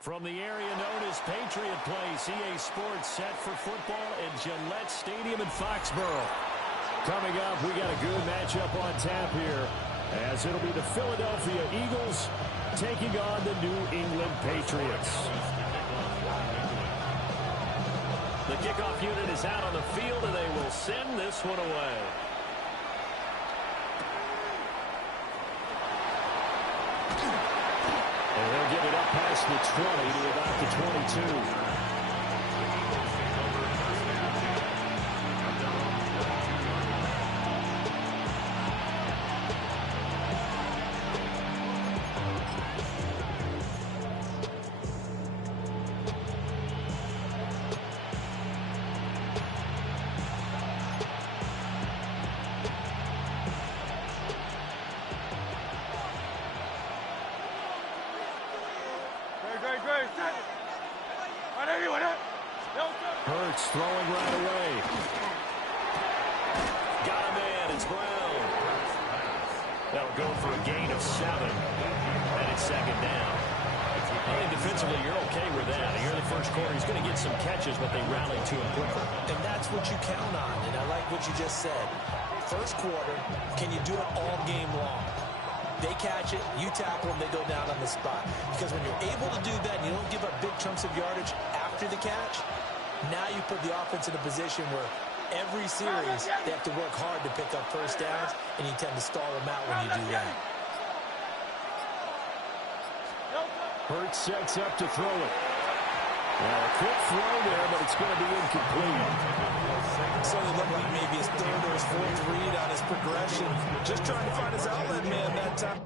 From the area known as Patriot Place, EA Sports set for football at Gillette Stadium in Foxborough. Coming up, we got a good matchup on tap here, as it'll be the Philadelphia Eagles taking on the New England Patriots. The kickoff unit is out on the field, and they will send this one away. And they'll get it up past the 20 to about the 22. Hurts throwing right away. Got a man. It's Brown. That'll go for a gain of 7. And it's second down. I mean, defensively, you're okay with that. Here in the first quarter, he's going to get some catches, but they rallied to him quickly. And that's what you count on, and I like what you just said. First quarter, can you do it all game long? They catch it, you tackle them, they go down on the spot. Because when you're able to do that and you don't give up big chunks of yardage after the catch, now you put the offense in a position where every series they have to work hard to pick up first downs, and you tend to stall them out when you do that. Hurts sets up to throw it. Well, a quick throw there, but it's going to be incomplete. So it looked like maybe his third or his fourth read on his progression. Just trying to find his outlet man that time.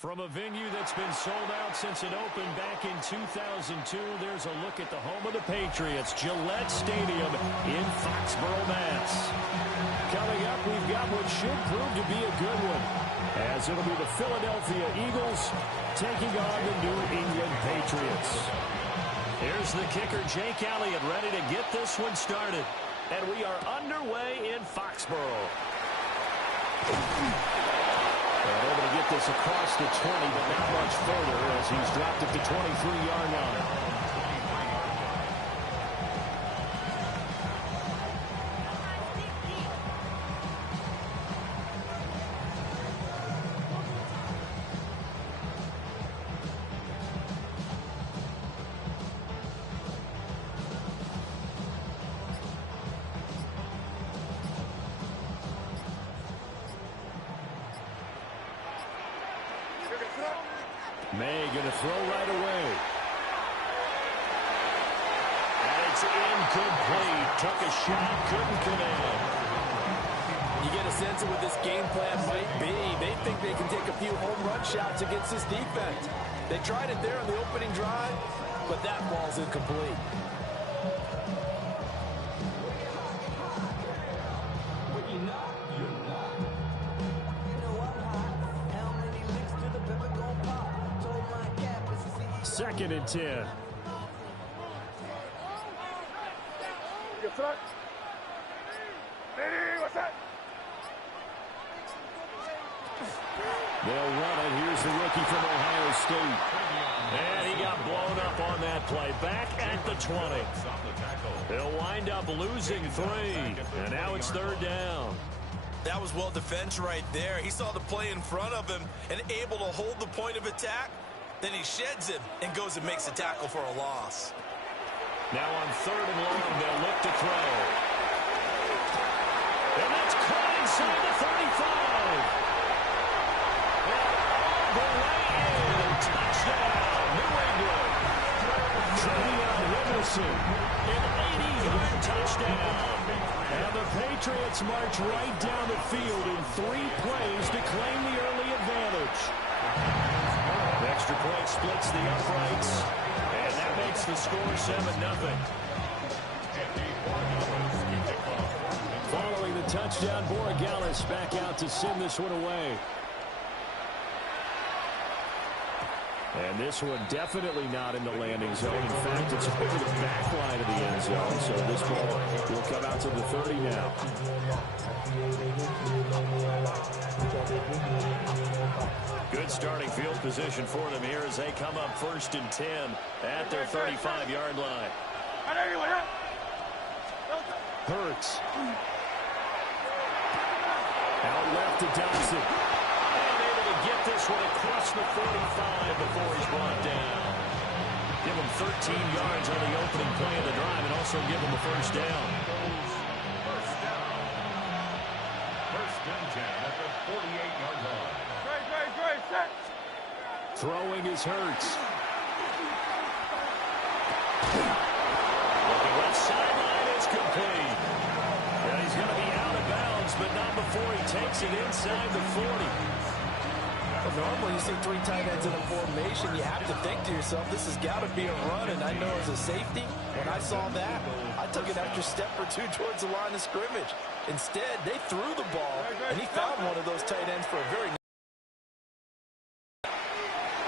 From a venue that's been sold out since it opened back in 2002, there's a look at the home of the Patriots, Gillette Stadium in Foxborough, Mass. Coming up, we've got what should prove to be a good one, as it'll be the Philadelphia Eagles taking on the New England Patriots. Here's the kicker, Jake Elliott, ready to get this one started. And we are underway in Foxborough. And able to get this across the 20, but not much further as he's dropped at the 23-yard line. May going to throw right away. And it's incomplete. Took a shot, couldn't connect. You get a sense of what this game plan might be. They think they can take a few home run shots against this defense. They tried it there on the opening drive, but that ball's incomplete. Second and 10. They'll run it. Here's the rookie from Ohio State. And he got blown up on that play. Back at the 20. They'll wind up losing 3. And now it's third down. That was well defense right there. He saw the play in front of him and able to hold the point of attack. Then he sheds him and goes and makes a tackle for a loss. Now on third and long, they'll look to throw. And that's caught inside the 35. And all the way in. Touchdown, New England. Trevion Henderson, an 80-yard touchdown. And the Patriots march right down the field in 3 plays to claim the early advantage. Extra point splits the uprights, and that makes the score 7-0. Following the touchdown, Borregales back out to send this one away. And this one definitely not in the landing zone. In fact, it's over the back line of the end zone, so this ball will come out to the 30 now. Good starting field position for them here as they come up 1st and 10 at their 35-yard line. Hurts. Out left to Dodson. And able to get this one across the 45 before he's brought down. Give him 13 yards on the opening play of the drive and also give him a first down. First and 10 at the 48-yard line. Throwing is Hurts. Looking left sideline, it's complete. And he's going to be out of bounds, but not before he takes it inside the 40. Well, normally you see 3 tight ends in a formation, you have to think to yourself, this has got to be a run, and I know as a safety, when I saw that, I took an extra step or 2 towards the line of scrimmage. Instead, they threw the ball, and he found one of those tight ends for a very nice.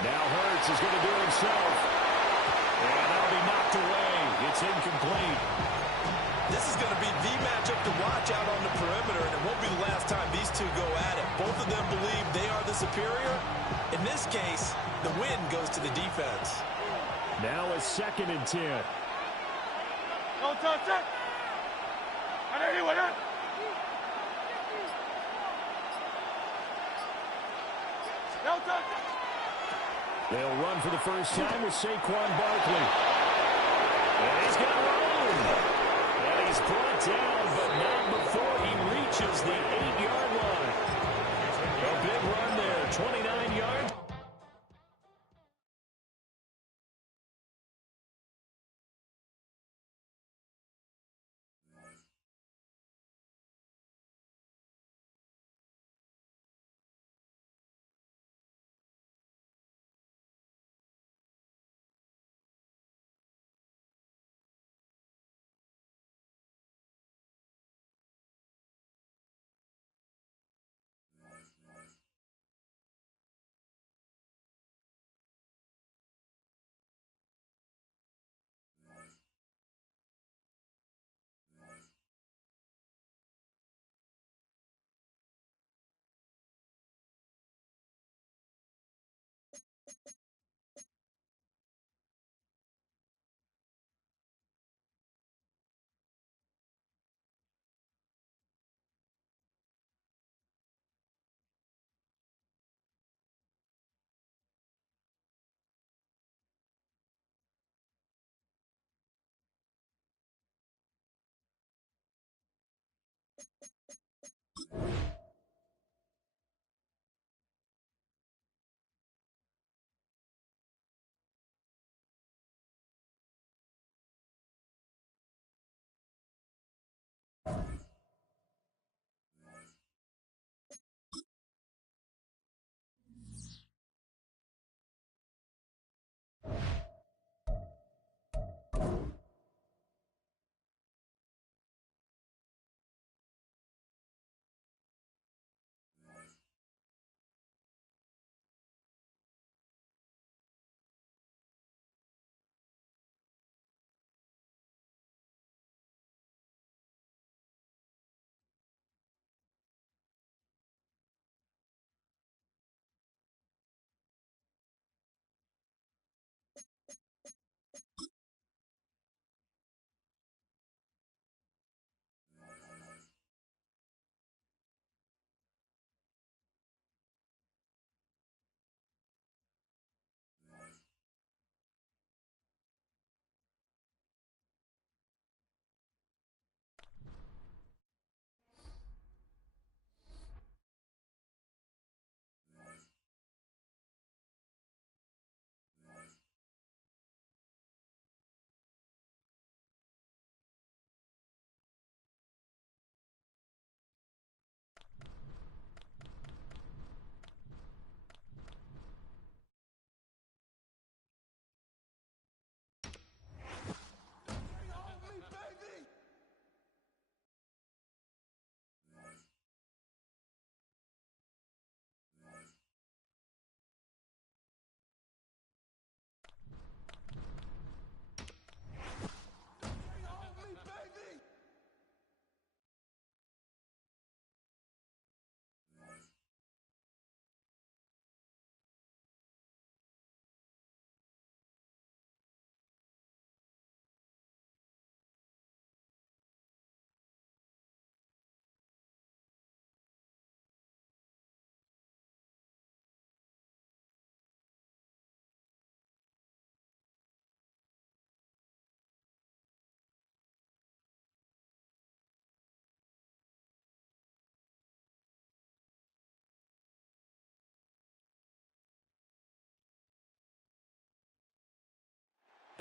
Now Hurts is going to do it himself. And that'll be knocked away. It's incomplete. This is going to be the matchup to watch out on the perimeter, and it won't be the last time these two go at it. Both of them believe they are the superior. In this case, the win goes to the defense. Now a 2nd and 10. No touch it. No touch it. They'll run for the first time with Saquon Barkley. And he's got room. And he's brought down, but not before he reaches the 8-yard line. A big run there, 29 yards.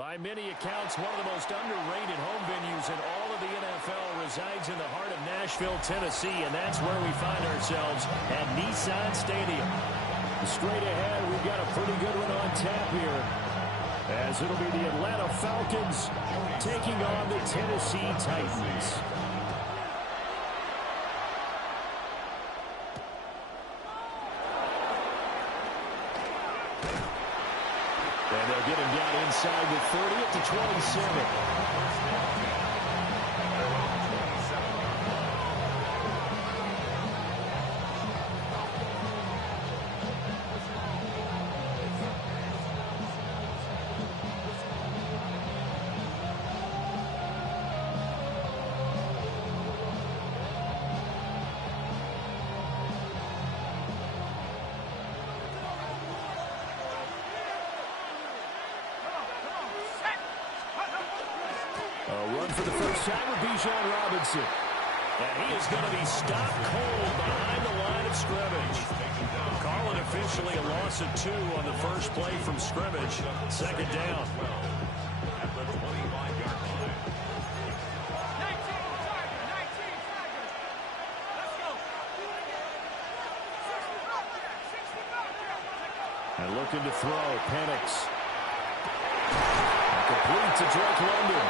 By many accounts, one of the most underrated home venues in all of the NFL resides in the heart of Nashville, Tennessee, and that's where we find ourselves at Nissan Stadium. Straight ahead, we've got a pretty good one on tap here, as it'll be the Atlanta Falcons taking on the Tennessee Titans. And they'll get him down inside the 30 at the 27. A run for the first time with Bijan Robinson. And he is going to be stopped cold behind the line of scrimmage. Calling officially a loss of 2 on the first play from scrimmage. Second down. At the 25-yard line. 19, let's go. And looking to throw, Penix. Complete to Drake London.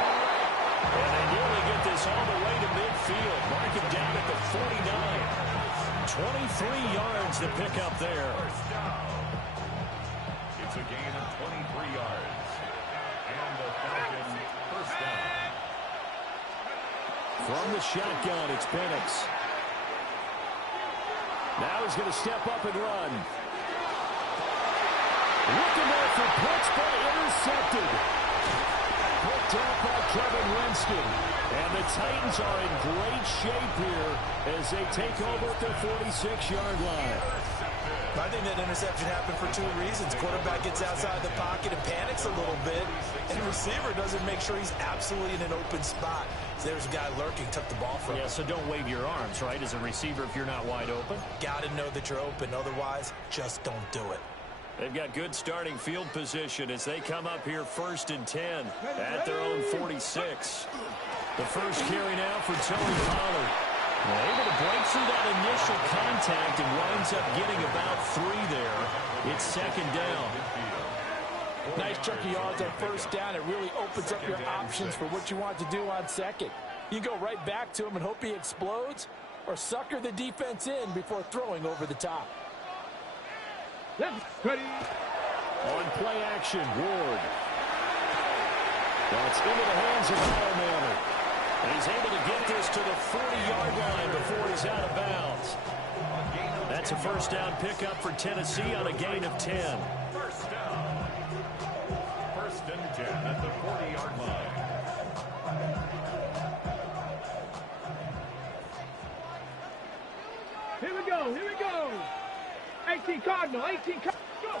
And they nearly get this all the way to midfield. Mark him down at the 49. 23 yards to pick up there. First down. It's a gain of 23 yards. And the Falcons first down. From the shotgun, it's Penix. Now he's going to step up and run. Looking there for pitch, but intercepted. Picked up by Kevin Winston. And the Titans are in great shape here as they take over at their 46-yard line. I think that interception happened for 2 reasons. Quarterback gets outside the pocket and panics a little bit, and the receiver doesn't make sure he's absolutely in an open spot. So there's a guy lurking, took the ball from him. Yeah, so don't wave your arms, right, as a receiver if you're not wide open. Got to know that you're open. Otherwise, just don't do it. They've got good starting field position as they come up here 1st and 10 at their own 46. The first carry now for Tony Pollard. Able to break through that initial contact and winds up getting about 3 there. It's second down. Nice chunk of yards on first down. It really opens up your options for what you want to do on second. You go right back to him and hope he explodes, or sucker the defense in before throwing over the top. On play action, Ward. That's into the hands of Manner. And he's able to get this to the 40-yard line before he's out of bounds. That's a first down pickup for Tennessee on a gain of 10. First down. 1st and 10 at the 40-yard line. Here we go. 18 Cardinal, 18 Cardinal.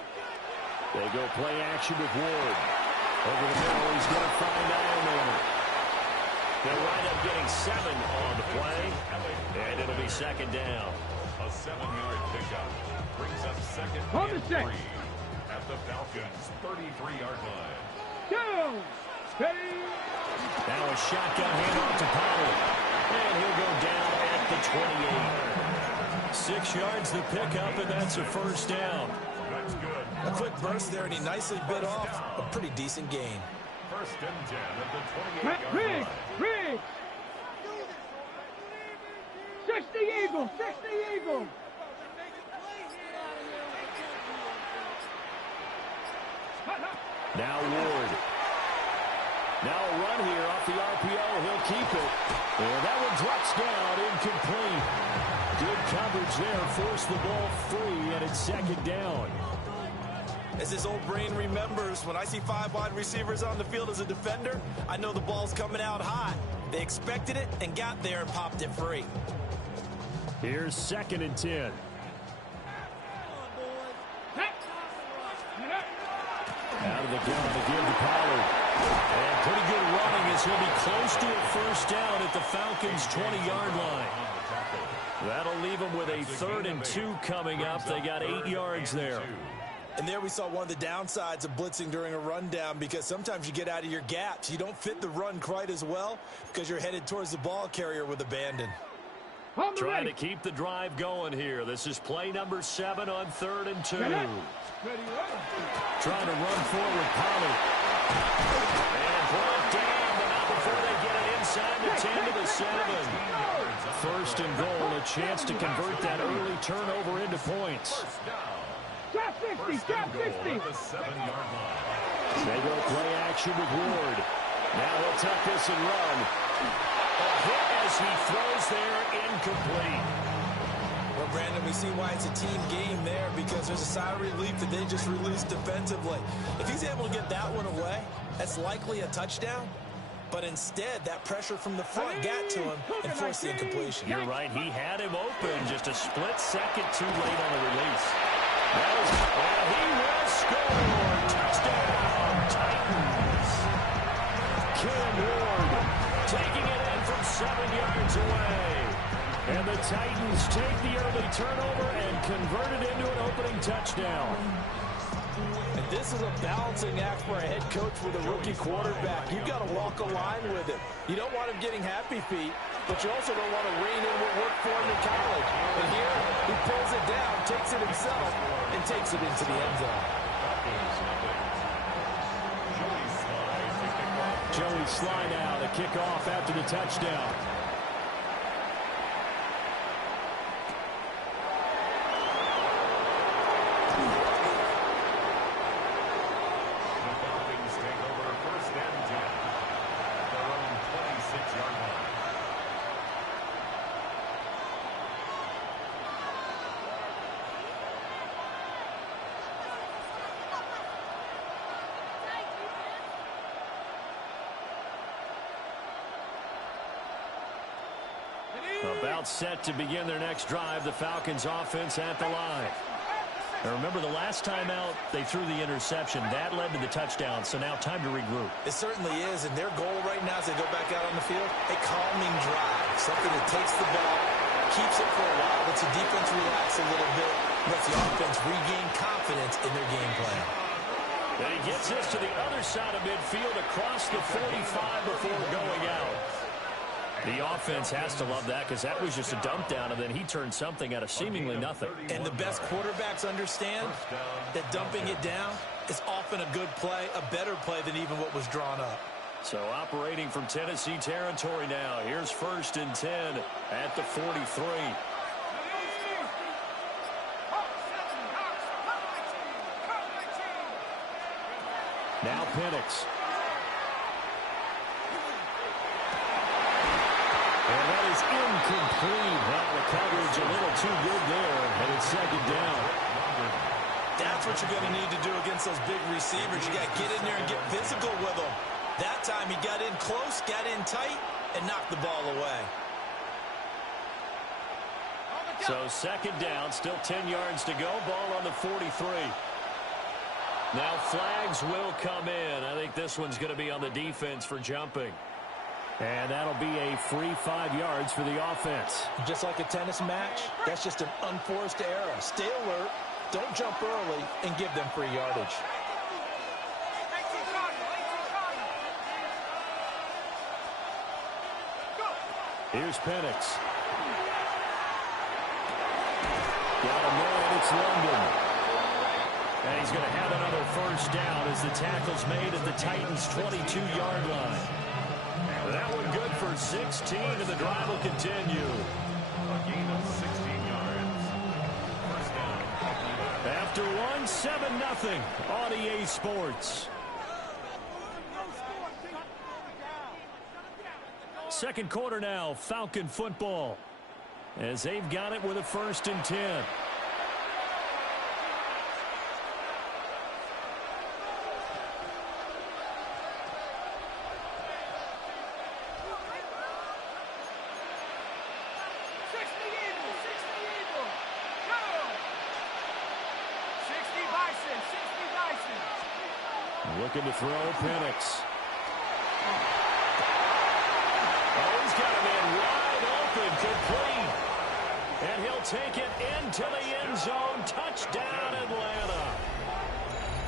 They go play action with Ward. Over the middle, he's going to find Manner. They'll wind up getting 7 on the play, and it'll be second down. A 7-yard pickup brings up second Hold and the check. 3 at the Falcons' 33-yard line. Go. Steady. Now a shotgun handoff to Pollard, and he'll go down at the 28. 6 yards the pickup, and that's a first down. That's good. A quick burst there, and he nicely bit off a pretty decent gain. 1st and 10 at the 28-yard Riggs. line. 60 Eagles. Now Ward. Now a run here off the RPO. He'll keep it. And that one drops down, incomplete. Good coverage there. Forced the ball free, and it's second down. As his old brain remembers, when I see 5 wide receivers on the field as a defender, I know the ball's coming out hot. They expected it and got there and popped it free. Here's 2nd and 10. Out of the gun to give to Pollard. And pretty good running as he'll be close to a first down at the Falcons' 20-yard line. That'll leave them with a 3rd and 2 coming up. They got 8 yards there. And there we saw one of the downsides of blitzing during a rundown, because sometimes you get out of your gaps. You don't fit the run quite as well because you're headed towards the ball carrier with abandon. Trying to keep the drive going here. This is play number 7 on 3rd and 2. Trying to run forward, Pollard. And brought down, but not before they get it inside the 10 to the 7. 1st and goal, a chance to convert that early turnover into points. Top 50, top 50. The 7-yard line. They go play action with Ward. Now he'll tuck this and run. A hit as he throws there, incomplete. Well, Brandon, we see why it's a team game there, because there's a sigh of relief that they just released defensively. If he's able to get that one away, that's likely a touchdown. But instead, that pressure from the front got to him and forced the incompletion. You're right. He had him open just a split second too late on the release. Well, he will score. Touchdown, Titans. Cam Ward taking it in from 7 yards away. And the Titans take the early turnover and convert it into an opening touchdown. And this is a balancing act for a head coach with a rookie quarterback. You've got to walk a line with it. You don't want him getting happy feet, but you also don't want to rein in what worked for him in college. And here, he pulls it down, takes it himself, and takes it into the end zone. Joey Sly now to kick off after the touchdown. About set to begin their next drive. The Falcons offense at the line. Now remember, the last time out, they threw the interception. That led to the touchdown, so now time to regroup. It certainly is, and their goal right now as they go back out on the field, a calming drive. Something that takes the ball, keeps it for a while, lets the defense relax a little bit, lets the offense regain confidence in their game plan. And he gets this to the other side of midfield across the 45 before going out. The offense has to love that, because that was just a dump down, and then he turned something out of seemingly nothing. And the best quarterbacks understand that dumping it down is often a good play, a better play than even what was drawn up. So operating from Tennessee territory now. Here's 1st and 10 at the 43. Now Penix. And that is incomplete. Well, the coverage a little too good there, and it's 2nd down. That's what you're going to need to do against those big receivers. You got to get in there and get physical with them. That time he got in close, got in tight, and knocked the ball away. So 2nd down, still 10 yards to go. Ball on the 43. Now flags will come in. I think this one's going to be on the defense for jumping. And that'll be a free 5 yards for the offense. Just like a tennis match, that's just an unforced error. Stay alert, don't jump early, and give them free yardage. Here's Penix. Got him there, it's London. And he's going to have another 1st down as the tackle's made at the Titans' 22-yard line. That one good for 16, and the drive will continue. A gain of 16 yards. 1st down. After one, 7-0 on EA Sports. 2nd quarter now, Falcon football, as they've got it with a 1st and 10. Looking to throw, Penix. Oh, he's got a man wide open, complete. And he'll take it into the end zone. Touchdown, Atlanta.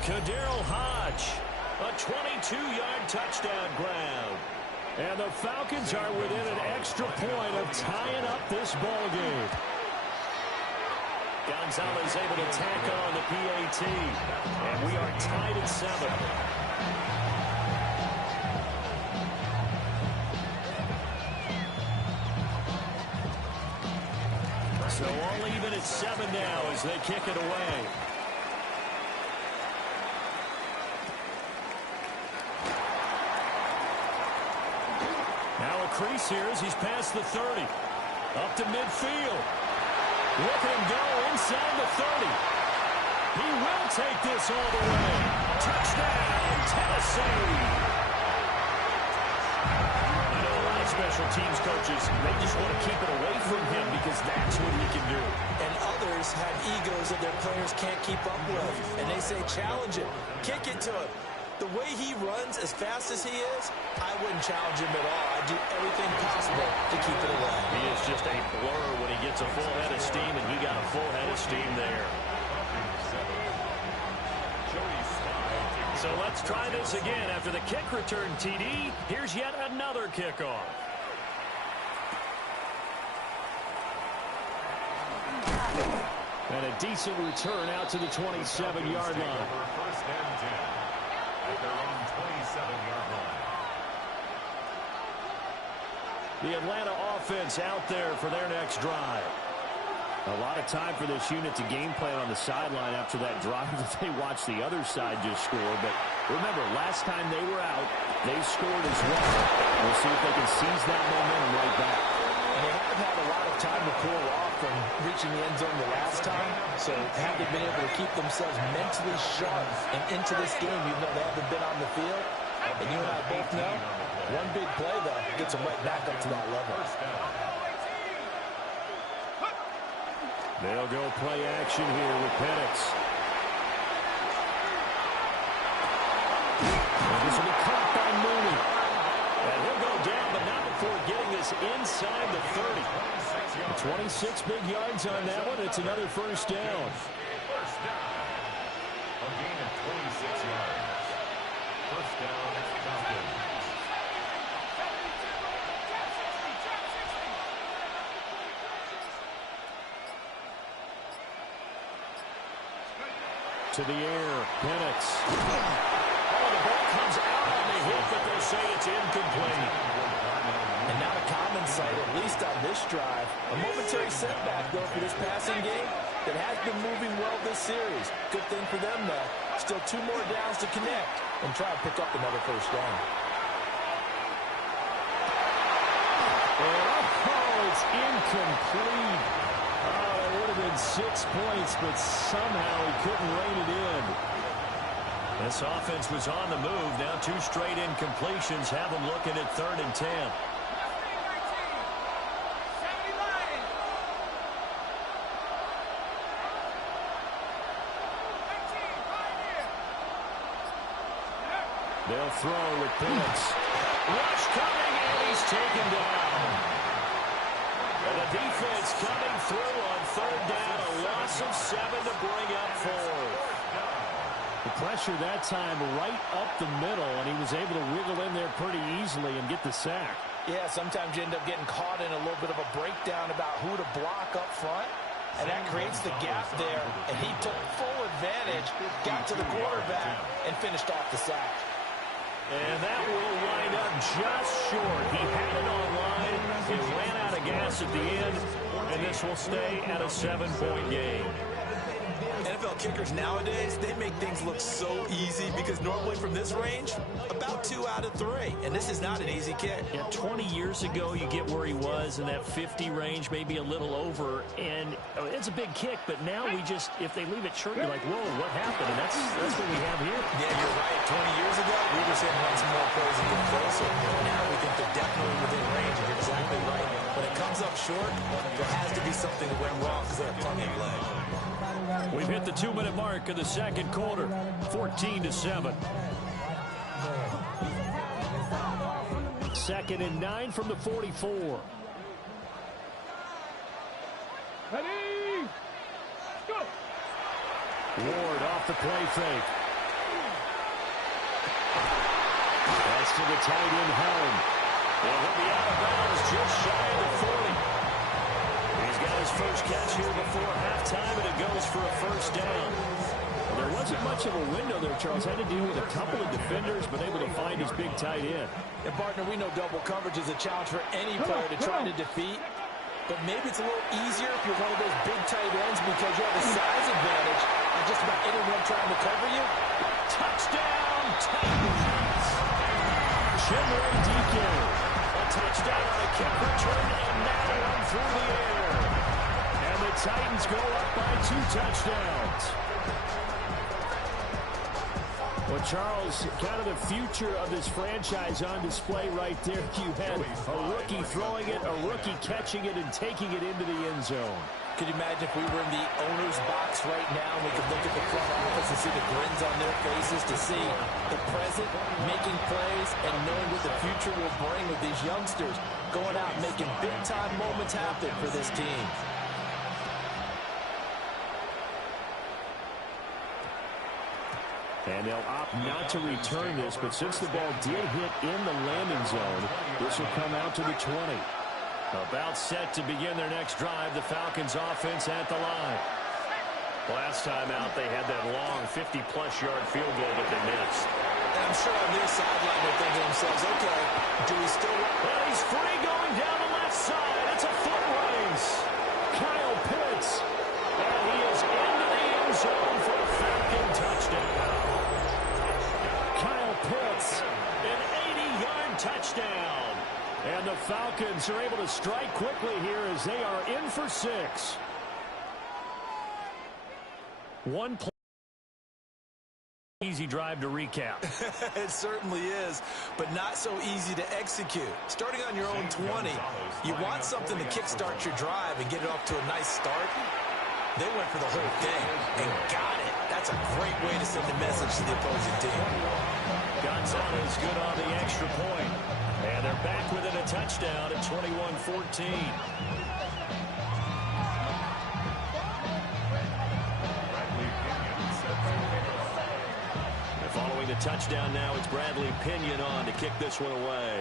Kadarrell Hodge, a 22-yard touchdown grab. And the Falcons are within an extra point of tying up this ball game. Gonzalez able to tack on the PAT. And we are tied at 7. So all even at 7 now as they kick it away. Now a crease here as he's past the 30. Up to midfield. Look at him go inside the 30. He will take this all the way. Touchdown, Tennessee. I know a lot of special teams coaches, they just want to keep it away from him because that's what he can do. And others have egos that their players can't keep up with. And they say, challenge him. Kick it to him. The way he runs as fast as he is, I wouldn't challenge him at all. I'd do everything possible to keep it away. He is just a blur when he gets a full head of steam, and he got a full head of steam there. So let's try this again. After the kick return TD, here's yet another kickoff. And a decent return out to the 27-yard line. First and 10 at their own 27-yard line. The Atlanta offense out there for their next drive. A lot of time for this unit to game plan on the sideline after that drive that they watched the other side just score. But remember, last time they were out, they scored as well. We'll see if they can seize that momentum right back. And they haven't had a lot of time to cool off from reaching the end zone the last time. So have they been able to keep themselves mentally sharp and into this game, even though they haven't been on the field? And you and I both know, one big play, though, gets them right back up to that level. They'll go play action here with Penix. And this will be caught by Mooney. And he'll go down, but not before getting this inside the 30. 26 big yards on that one. It's another first down. First down. A gain of 26 yards. First down, Falcons. To the air, Penix. Oh, the ball comes out on the hit, but they'll say it's incomplete. And not a common sight, at least on this drive. A momentary setback, though, for this passing game that has been moving well this series. Good thing for them, though. Still 2 more downs to connect and try to pick up another first down. Oh, it's incomplete. Oh, it would have been 6 points, but somehow he couldn't rein it in. This offense was on the move. Now 2 straight incompletions have them looking at 3rd and 10. They'll throw with Penix. Rush coming, and he's taken down. And the defense coming through on 3rd down. A loss of 7 to bring up 4th. The pressure that time right up the middle, and he was able to wiggle in there pretty easily and get the sack. Yeah, sometimes you end up getting caught in a little bit of a breakdown about who to block up front, and that creates the gap there, and he took full advantage, got to the quarterback, and finished off the sack. And that will wind up just short. He had it on line. He ran out of gas at the end, and this will stay at a 7-point game. NFL kickers nowadays, they make things look so easy because normally from this range, about 2 out of 3. And this is not an easy kick. Yeah, 20 years ago, you get where he was in that 50 range, maybe a little over. And it's a big kick, but now we just, if they leave it short, you're like, whoa, what happened? And that's what we have here. Yeah, you're right. 20 years ago, we were saying run some more plays and get closer. Now we think they're definitely within range, and you're exactly right. When it comes up short, there has to be something that went wrong because they have plenty of leg. We've hit the 2-minute mark of the second quarter, 14-7. 2nd and 9 from the 44. Ready? Go! Ward off the play fake. pass to the tight end home. And he'll be out of bounds just shy of the 40. He's got his first catch here before halftime, and it goes for a first down. Well, there wasn't much of a window there, Charles. Had to deal with a couple of defenders, but able to find his big tight end. And, partner, we know double coverage is a challenge for any player to try to defeat. But maybe it's a little easier if you're one of those big tight ends because you have a size advantage on just about anyone trying to cover you. Touchdown, Titans! Chinway DK. A touchdown on a kick return, and now one through the air. And the Titans go up by 2 touchdowns. Well, Charles, kind of the future of this franchise on display right there. You had a rookie throwing it, a rookie catching it, and taking it into the end zone. Could you imagine if we were in the owner's box right now and we could look at the front office and see the grins on their faces, to see the present making plays and knowing what the future will bring with these youngsters going out and making big-time moments happen for this team. And they'll opt not to return this, but since the ball did hit in the landing zone, this will come out to the 20. About set to begin their next drive, the Falcons offense at the line. Last time out, they had that long 50-plus yard field goal that they missed. And I'm sure on their sideline they're thinking to themselves, okay, do we still want... Well, he's free going down the left side. It's a foot race. Kyle Pitts. And he is into the end zone for a Falcon touchdown. Kyle Pitts, an 80-yard touchdown. And the Falcons are able to strike quickly here as they are in for 6. One play. Easy drive to recap. It certainly is, but not so easy to execute. Starting on your own 20, you want something to kickstart your drive and get it off to a nice start. They went for the whole thing and got it. That's a great way to send a message to the opposing team. Gonzalez good on the extra point. And they're back within a touchdown at 21-14. Following the touchdown now, it's Bradley Pinion on to kick this one away.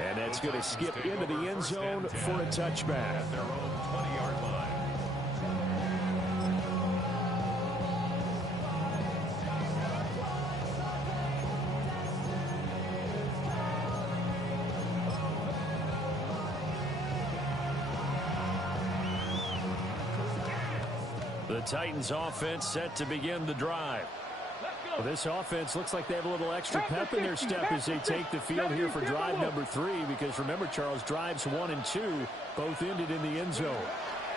And that's going to skip into the end zone for a touchback. At their own 20-yard line. The Titans offense set to begin the drive. Well, this offense looks like they have a little extra pep in their step as they take the field here for drive number 3, because remember, Charles, drives 1 and 2 both ended in the end zone.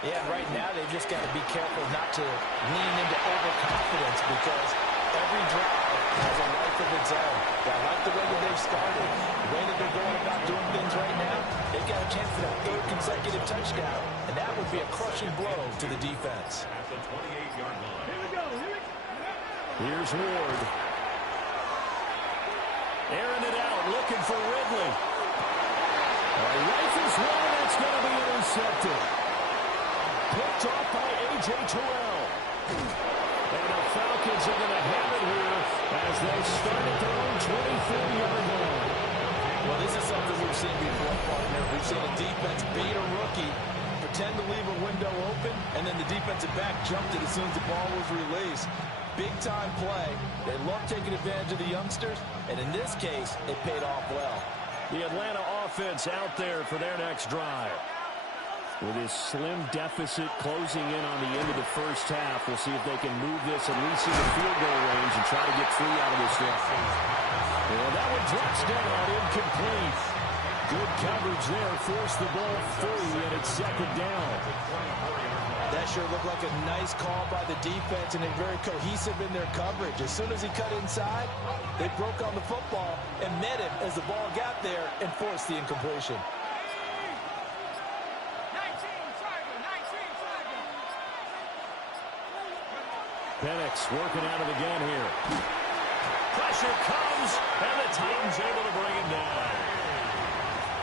Yeah, right now they've just got to be careful not to lean into overconfidence, because every drive has a life of its own. I like the way that they've started, the way that they're going about doing things right now. They've got a chance for that 3rd consecutive touchdown, and that would be a crushing blow to the defense. At the 28-yard line. Here we go. Here's Ward. Airing it out, looking for Ridley. Rifles one, that's going to be intercepted. Picked off by A.J. Terrell. And the Falcons are going to have it here as they start at their own 24-yard line. Well, this is something we've seen before, partner. We've seen a defense bait a rookie, pretend to leave a window open, and then the defensive back jumped it as soon as the ball was released. Big-time play. They love taking advantage of the youngsters, and in this case, it paid off well. The Atlanta offense out there for their next drive. With his slim deficit closing in on the end of the first half, we'll see if they can move this at least in the field goal range and try to get 3 out of this drive. Well, that one drops down, incomplete. Good coverage there, forced the ball free, and it's 2nd down. That sure looked like a nice call by the defense, and they're very cohesive in their coverage. As soon as he cut inside, they broke on the football and met him as the ball got there and forced the incompletion. 19 flagging. Penix working out of the gun here. Pressure comes, and the Titans able to bring him down.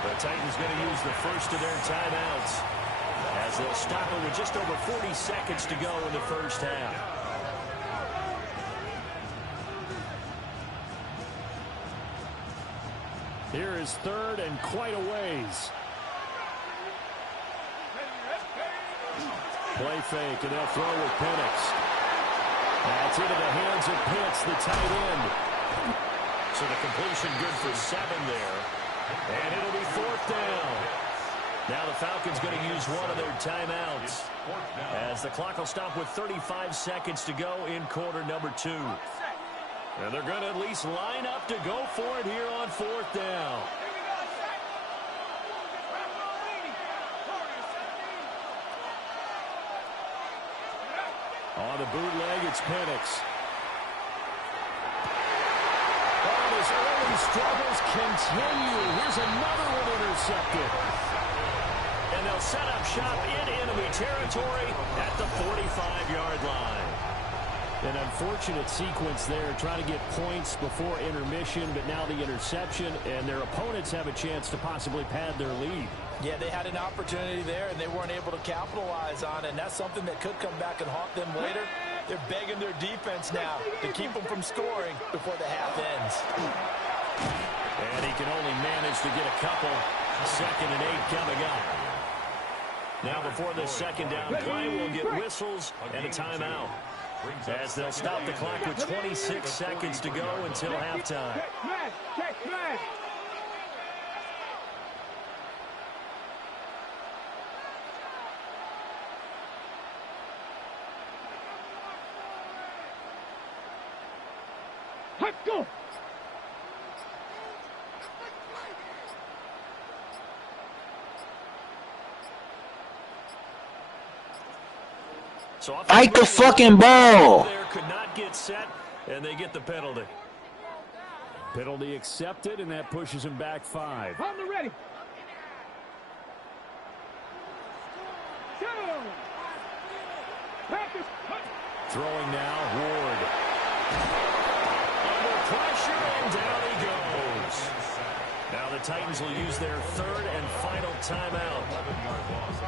The Titans going to use the first of their timeouts, as they'll stop it with just over 40 seconds to go in the first half. his third and quite a ways. Play fake, and they'll throw with Penix. That's into the hands of Pitts, the tight end. So the completion good for 7 there. And it'll be 4th down. Now the Falcons going to use one of their timeouts, as the clock will stop with 35 seconds to go in quarter number 2. And they're going to at least line up to go for it here on 4th down. On the bootleg, it's Penix. Oh, his early struggles continue. Here's another one intercepted. And they'll set up shop in enemy territory at the 45-yard line. An unfortunate sequence there, trying to get points before intermission, but now the interception, and their opponents have a chance to possibly pad their lead. Yeah, they had an opportunity there, and they weren't able to capitalize on it, and that's something that could come back and haunt them later. They're begging their defense now to keep them from scoring before the half ends. And he can only manage to get a couple. 2nd and 8 coming up. Now before the 2nd down play, we'll get whistles and a timeout, as they'll stop the clock with 26 seconds to go until halftime. Hut2. So fight the fucking ball. There could not get set, and they get the penalty. Penalty accepted, and that pushes him back 5. On the ready. Throwing now, Ward. Under pressure, and down he goes. Now the Titans will use their 3rd and final timeout.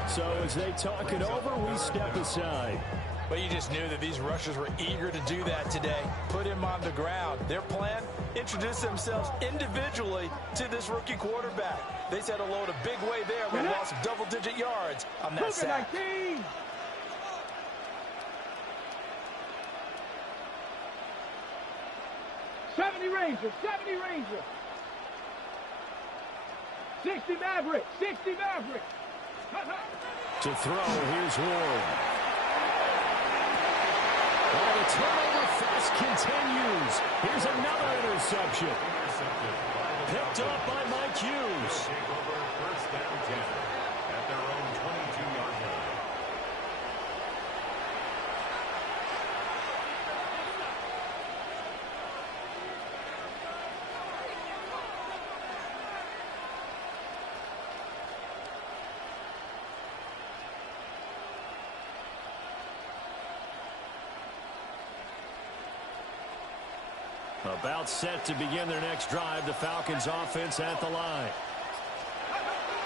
So as they talk it over, we step aside. But you just knew that these rushers were eager to do that today. Put him on the ground. Their plan, introduce themselves individually to this rookie quarterback. They said hello to big way there with a loss of double-digit yards on that sack. 70 Ranger, 70 Ranger. 60 Maverick, 60 Maverick. To throw, here's Ward. Oh, the turnover fest continues. Here's another interception. Picked up by Mike Hughes. First down 10 at their own 22-yard line. About set to begin their next drive. The Falcons offense at the line.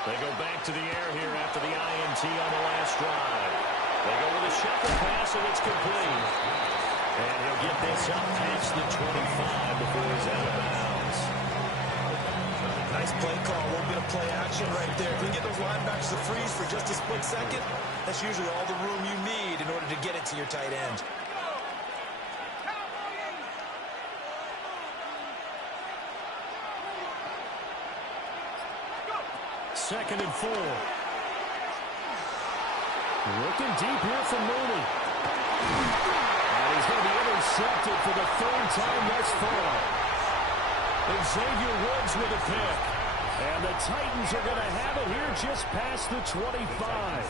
They go back to the air here after the INT on the last drive. They go with a shuffle pass, and it's complete. And he'll get this up past the 25 before he's out of bounds. Nice play call, a little bit of play action right there. If we get those linebackers to freeze for just a split second, that's usually all the room you need in order to get it to your tight end. 2nd and 4. Looking deep here for Mooney. And he's going to be intercepted for the 3rd time thus far. And Xavier Woods with a pick. And the Titans are going to have it here just past the 25.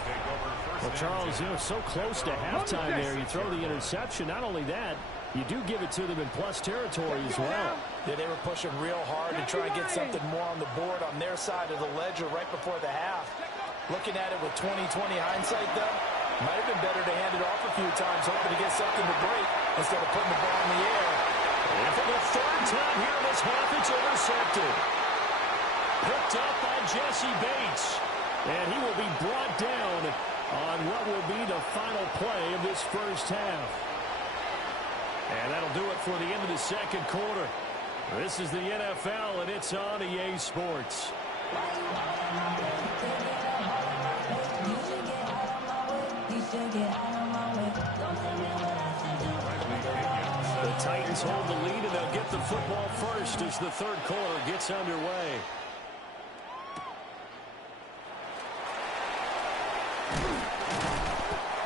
Well, Charles, you know, so close to halftime there. You throw the interception. Not only that, you do give it to them in plus territory as well. Yeah, they were pushing real hard to try and get something more on the board on their side of the ledger right before the half. Looking at it with 20/20 hindsight, though, might have been better to hand it off a few times, hoping to get something to break instead of putting the ball in the air. And for the 3rd time here in this half, it's intercepted. Picked up by Jesse Bates. And he will be brought down on what will be the final play of this first half. And that'll do it for the end of the 2nd quarter. This is the NFL, and it's on EA Sports. The Titans hold the lead, and they'll get the football first as the third quarter gets underway.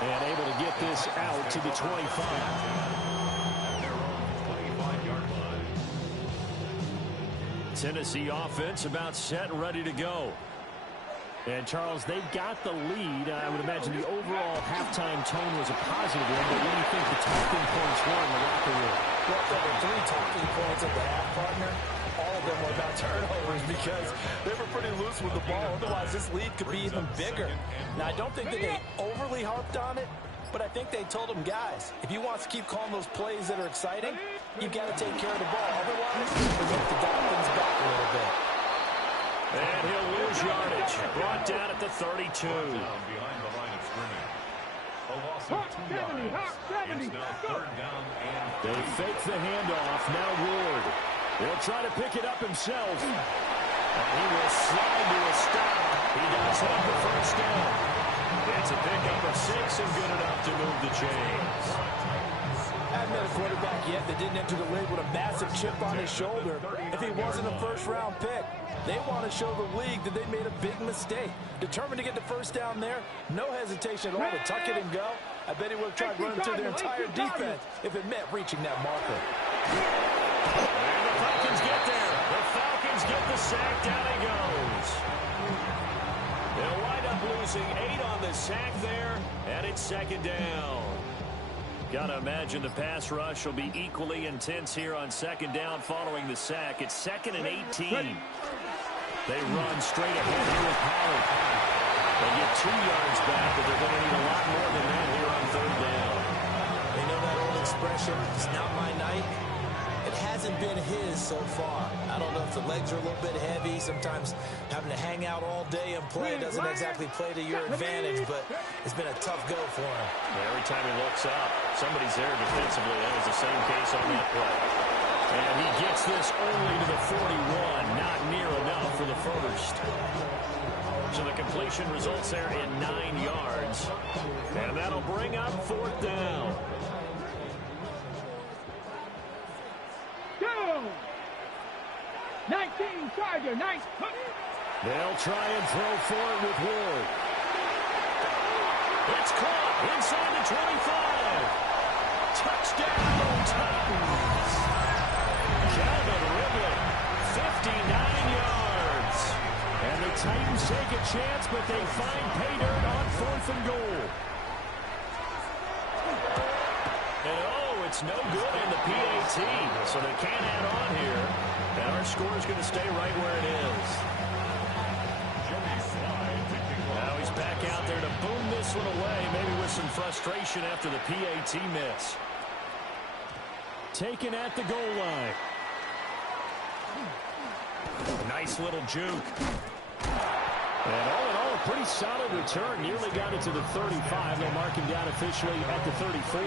And able to get this out to the 25. Tennessee offense about set and ready to go. And, Charles, they've got the lead. I would imagine the overall halftime tone was a positive one, but what do you think the talking points were in the locker room? Well, there were 3 talking points at the half, partner. All of them were about turnovers because they were pretty loose with the ball. Otherwise, this lead could be even bigger. Now, I don't think that they overly harped on it, but I think they told them, guys, if you want to keep calling those plays that are exciting, you've got to take care of the ball. Otherwise, we'll get the Dolphins back a little bit. And he'll lose yardage. Brought down at the 32. Behind the line of scrimmage. A loss of 2 yards. It's now third down and they fake the handoff. Now Ward. He'll try to pick it up himself. And he will slide to a stop. He does have the first down. It's a pickup of 6 and good enough to move the chains. I haven't met a quarterback yet that didn't enter the league with a massive chip on his shoulder if he wasn't a first-round pick. They want to show the league that they made a big mistake. Determined to get the first down there, no hesitation at all to tuck it and go. I bet he would have tried running through their entire defense if it meant reaching that marker. And the Falcons get there. The Falcons get the sack. Down he goes. They'll wind up losing 8 on the sack there, and it's second down. Got to imagine the pass rush will be equally intense here on second down following the sack. It's 2nd and 18. They run straight ahead here with Pollard. They get 2 yards back, but they're going to need a lot more than that here on third down. They know that old expression, it's not my night. It hasn't been his so far. I don't know if the legs are a little bit heavy. Sometimes having to hang out all day and play doesn't exactly play to your advantage, but it's been a tough go for him. Every time he looks up, somebody's there defensively. That was the same case on that play. And he gets this only to the 41. Not near enough for the first. So the completion results there in 9 yards. And that'll bring up fourth down. 19 Charger, 9. They'll try and throw for it with Ward. It's caught inside the 25. Touchdown, Titans. Calvin Ridley, 59 yards. And the Titans take a chance, but they find pay dirt on 4th and goal. And it's no good in the PAT, so they can't add on here. And our score is going to stay right where it is. Now he's back out there to boom this one away, maybe with some frustration after the PAT miss. Taken at the goal line. Nice little juke. And all in all, a pretty solid return. Nearly got it to the 35. They'll mark him down officially at the 34.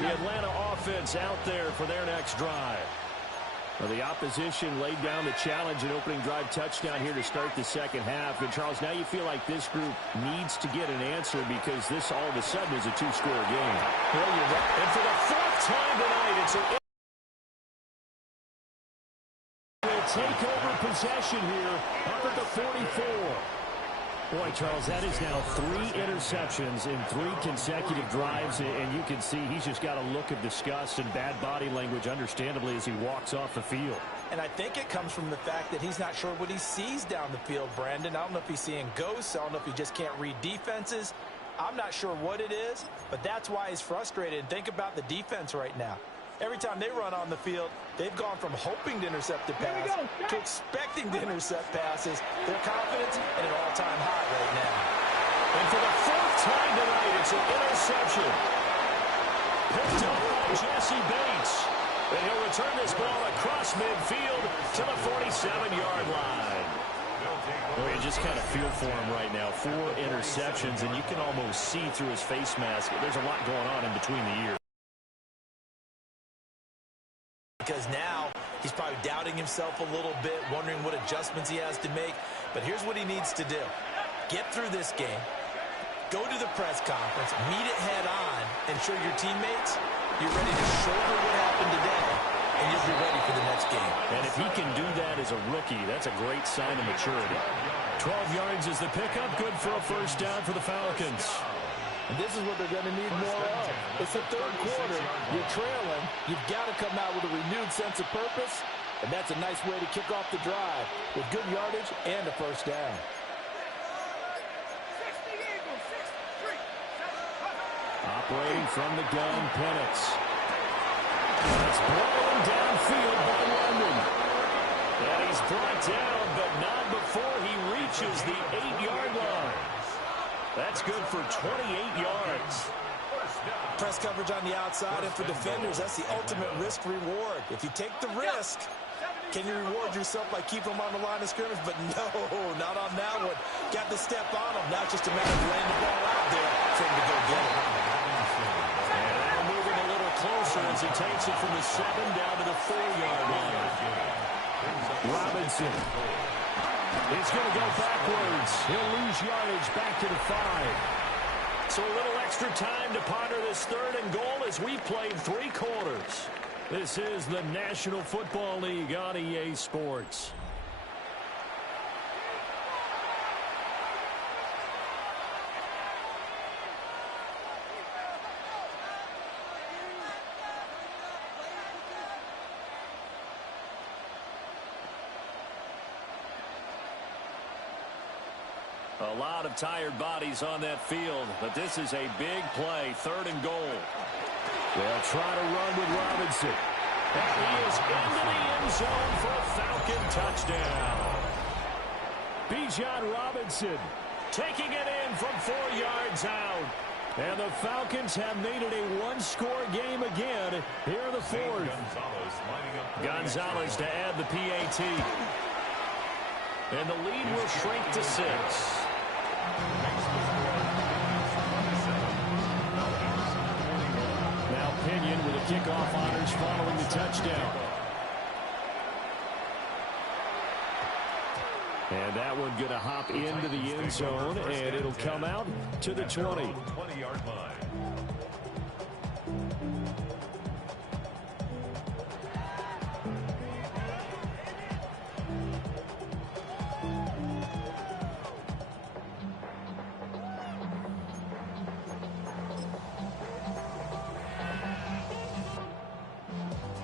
The Atlanta offense out there for their next drive. Well, the opposition laid down the challenge and opening drive touchdown here to start the second half. And, Charles, now you feel like this group needs to get an answer because this all of a sudden is a 2-score game. Well, you're right. And for the 4th time tonight, it's will take over possession here up at the 44. Boy, Charles, that is now 3 interceptions in 3 consecutive drives, and you can see he's just got a look of disgust and bad body language, understandably, as he walks off the field. And I think it comes from the fact that he's not sure what he sees down the field, Brandon. I don't know if he's seeing ghosts. I don't know if he just can't read defenses. I'm not sure what it is, but that's why he's frustrated. Think about the defense right now. Every time they run on the field, they've gone from hoping to intercept the pass to expecting to intercept passes. Their confidence at an all-time high right now. And for the 4th time tonight, it's an interception. Picked up by Jesse Bates. And he'll return this ball across midfield to the 47-yard line. Well, you just kind of feel for him right now. 4 interceptions, and you can almost see through his face mask. There's a lot going on in between the ears. Because now he's probably doubting himself a little bit, wondering what adjustments he has to make. But here's what he needs to do. Get through this game. Go to the press conference. Meet it head on. And show your teammates you're ready to shoulder what happened today. And you'll be ready for the next game. And if he can do that as a rookie, that's a great sign of maturity. 12 yards is the pickup. Good for a first down for the Falcons. And this is what they're going to need more of. It's the third quarter. You're trailing. You've got to come out with a renewed sense of purpose. And that's a nice way to kick off the drive with good yardage and a first down. Operating from the gun, Penix. It's blown downfield by London. And he's brought down, but not before he reaches the 8-yard line. That's good for 28 yards. Press coverage on the outside, and for defenders, that's the ultimate risk-reward. If you take the risk, can you reward yourself by keeping them on the line of scrimmage? But no, not on that one. Got to step on him. Now it's just a matter of laying the ball out there for him to go get it. And now moving a little closer as he takes it from the 7 down to the 4-yard line. Robinson. He's going to go backwards. He'll lose yardage back to the 5. So a little extra time to ponder this 3rd and goal as we played 3 quarters. This is the National Football League on EA Sports. A lot of tired bodies on that field, but this is a big play, 3rd and goal. They'll try to run with Robinson. And he is into the end zone for a Falcon touchdown. Bijan Robinson taking it in from 4 yards out. And the Falcons have made it a 1-score game again here in the 4th. Gonzalez to add the PAT. And the lead will shrink to 6. Now Pinion with a kickoff honors following the touchdown. And that one going to hop into the end zone, and it'll come out to the 20. 20-yard line.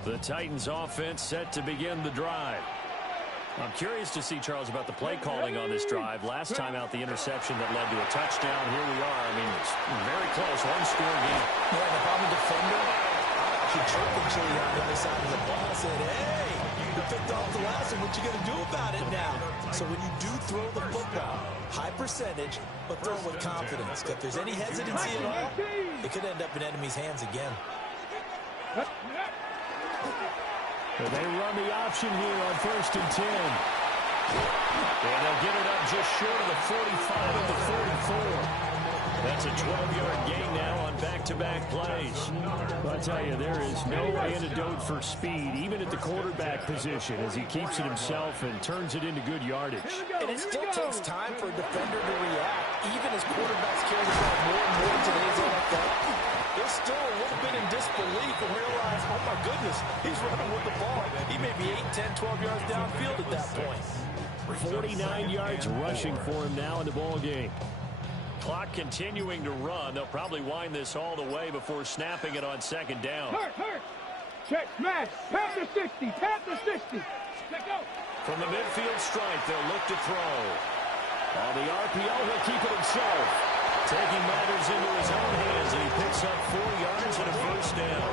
The Titans offense set to begin the drive. I'm curious to see, Charles, about the play calling on this drive. Last time out, the interception that led to a touchdown. Here we are. I mean, it's very close, 1-score game. Yeah, and if I'm a defender, I'm actually chirping Chili on the other side of the ball. Said, hey, you picked off the last one. What you going to do about it now? So when you do throw the football, high percentage, but throw it with confidence. If there's any hesitancy at all, it could end up in enemy's hands again. They run the option here on 1st and 10. And they'll get it up just short of the 45 of the 44. That's a 12-yard gain now on back-to-back plays. I'll tell you, there is no antidote for speed, even at the quarterback position, as he keeps it himself and turns it into good yardage. And it still takes time for a defender to react, even as quarterbacks carry the ball more and more in today's NFL. They're still a little bit in disbelief and realize, oh my goodness, he's running with the ball. He may be 8, 10, 12 yards downfield at that point. 49 yards rushing for him now in the ball game. Clock continuing to run. They'll probably wind this all the way before snapping it on 2nd down. Hurt. Check, smash. Panther 60. Panther 60. Let go. From the midfield stripe, they'll look to throw. On the RPO, he'll keep it himself. Taking matters into his own hands, and he picks up 4 yards and a first down.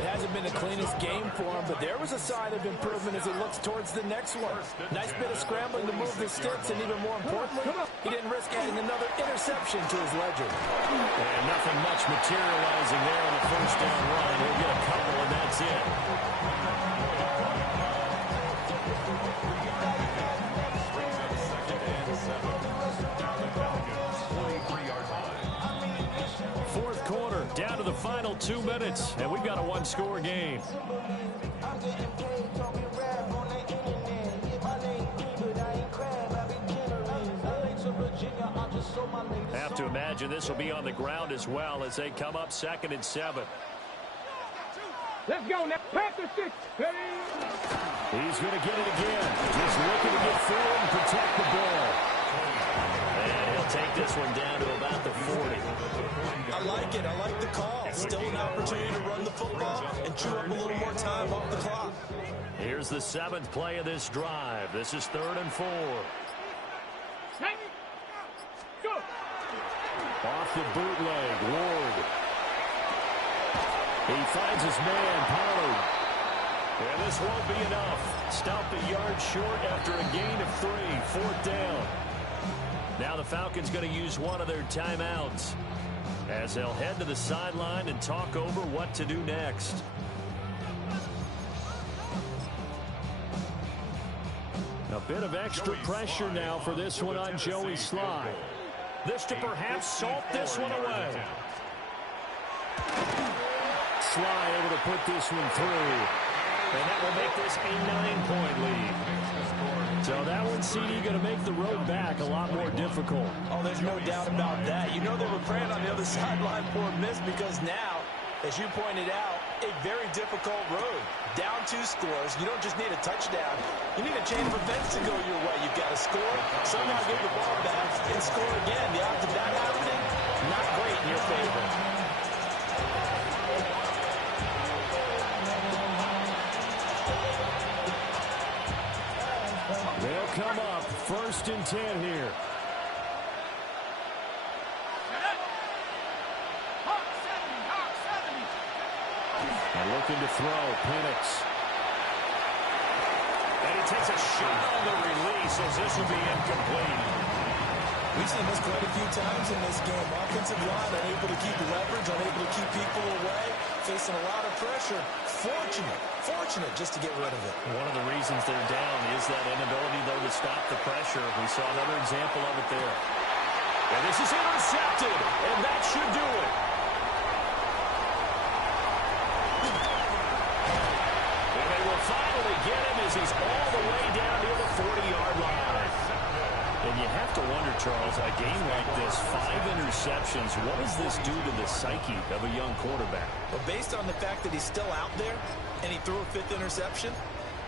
It hasn't been the cleanest game for him, but there was a sign of improvement as he looks towards the next one. Nice bit of scrambling to move the sticks, and even more importantly, he didn't risk adding another interception to his ledger. And nothing much materializing there on the first down run. He'll get a couple, and that's it. minutes, and we've got a one-score game. Have to imagine this will be on the ground as well as they come up 2nd and 7. Let's go now. Panther 6. He's going to get it again. Just looking to get forward and protect the ball. And he'll take this one down to about the 40. I like it. I like the call. Still an opportunity to run the football and chew up a little more time off the clock. Here's the 7th play of this drive. This is 3rd and 4. Go. Off the bootleg, Ward. He finds his man, Pollard. And this won't be enough. Stopped a yard short after a gain of 3. 4th down. Now the Falcons going to use one of their timeouts as they'll head to the sideline and talk over what to do next. A bit of extra pressure now for this one on Joey Sly. This to perhaps salt this one away. Sly able to put this one through. And that will make this a 9-point lead. So that one, CD, going to make the road back a lot more difficult. Oh, there's no doubt about that. You know they were praying on the other sideline for a miss because now, as you pointed out, a very difficult road. Down 2 scores. You don't just need a touchdown. You need a chain of events to go your way. You've got to score, somehow get the ball back, and score again. The odds of that happening, not great in your favor. They'll come up 1st and 10 here. And looking to throw, Penix. And he takes a shot on the release as this will be incomplete. We've seen this quite a few times in this game. Offensive line unable to keep leverage, unable to keep people away, facing a lot of pressure. Fortunate just to get rid of it. One of the reasons they're down is that inability, though, to stop the pressure. We saw another example of it there. And this is intercepted, and that should do it. And they will finally get him as he's all the way down near the 40-yard line. And you have to wonder, Charles, a game like this, 5 interceptions, what does this do to the psyche of a young quarterback? Well, based on the fact that he's still out there and he threw a 5th interception,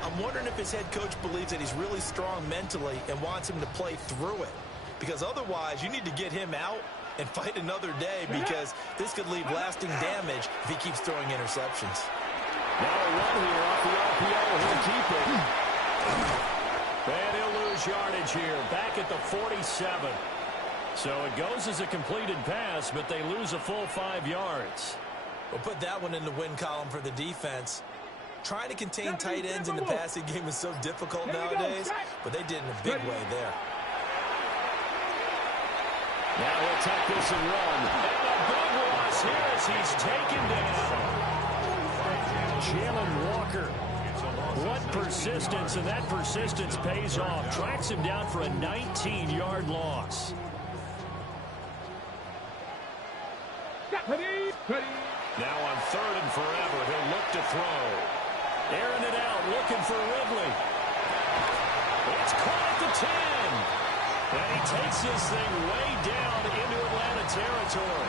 I'm wondering if his head coach believes that he's really strong mentally and wants him to play through it. Because otherwise, you need to get him out and fight another day because this could leave lasting damage if he keeps throwing interceptions. Now a run here off the RPO. He'll keep it. And he'll lose yardage here, back at the 47. So it goes as a completed pass, but they lose a full 5 yards. We'll put that one in the win column for the defense. Trying to contain tight ends in the passing game is so difficult nowadays, but they did in a big way there. Now he'll tuck this and run. And a big loss here as he's taken down. Jalen Walker. What persistence, and that persistence pays off. Tracks him down for a 19-yard loss. Now on 3rd and forever, he'll look to throw. Airing it out, looking for Ridley. It's caught at the 10. And he takes this thing way down into Atlanta territory.